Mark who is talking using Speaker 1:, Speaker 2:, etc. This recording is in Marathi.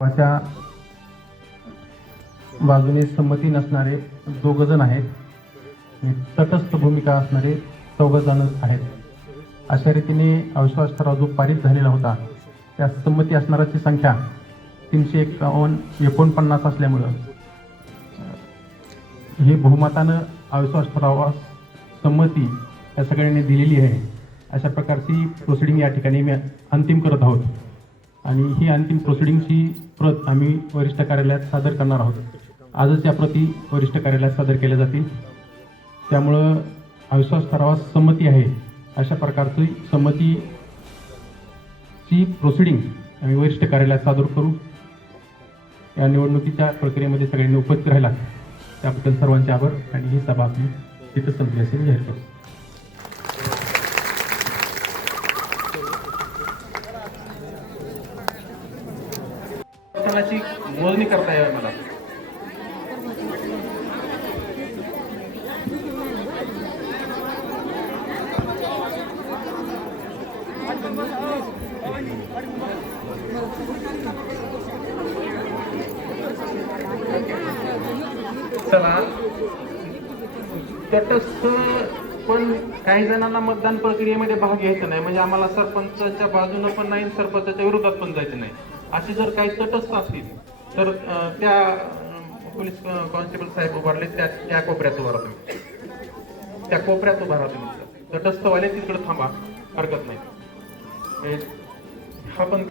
Speaker 1: माझ्या बाजूने संमती नसणारे दोघ जण आहेत तटस्थ भूमिका असणारे चौघ जण आहेत. अशा रीतीने अविश्वास ठराव जो पारित झालेला होता त्या संमती असणाऱ्याची संख्या तीनशे एकावन्न एकोणपन्नास असल्यामुळं हे बहुमतानं अविश्वास ठरावास संमती या सगळ्यांनी दिलेली आहे. अशा प्रकारची प्रोसिडिंग या ठिकाणी मी अंतिम करत आहोत. आणि ही अंतिम प्रोसिडिंगची प्रत आम्ही वरिष्ठ कार्यालयात सादर करणार आहोत. आजच या प्रती वरिष्ठ कार्यालयात सादर केल्या जातील. त्यामुळं अविश्वास ठरावास संमती आहे. अशा प्रकारची संमतीची प्रोसिडिंग आम्ही वरिष्ठ कार्यालयात सादर करू. या निवडणुकीच्या प्रक्रियेमध्ये सगळ्यांनी उपस्थित राहिला. त्याबद्दल सर्वांचे आभार आणि ही सभा आपली तिथं संपली असेल. जाहीर करतो
Speaker 2: मतदानाची मोजणी करता यावी मला. चला. तटस्थ पण काही जणांना मतदान प्रक्रियेमध्ये भाग घ्यायचा नाही. म्हणजे आम्हाला सरपंचाच्या बाजूनं पण नाही सरपंचाच्या विरोधात पण जायचं नाही. असे जर काही तटस्थ असतील तर त्या पोलीस कॉन्स्टेबल साहेब उभारले त्या त्या कोपऱ्यात उभा तुम्ही. त्या कोपऱ्यात उभा तुम्ही. तटस्थवाले तिकडे थांबा हरकत नाही. म्हणजे हा पण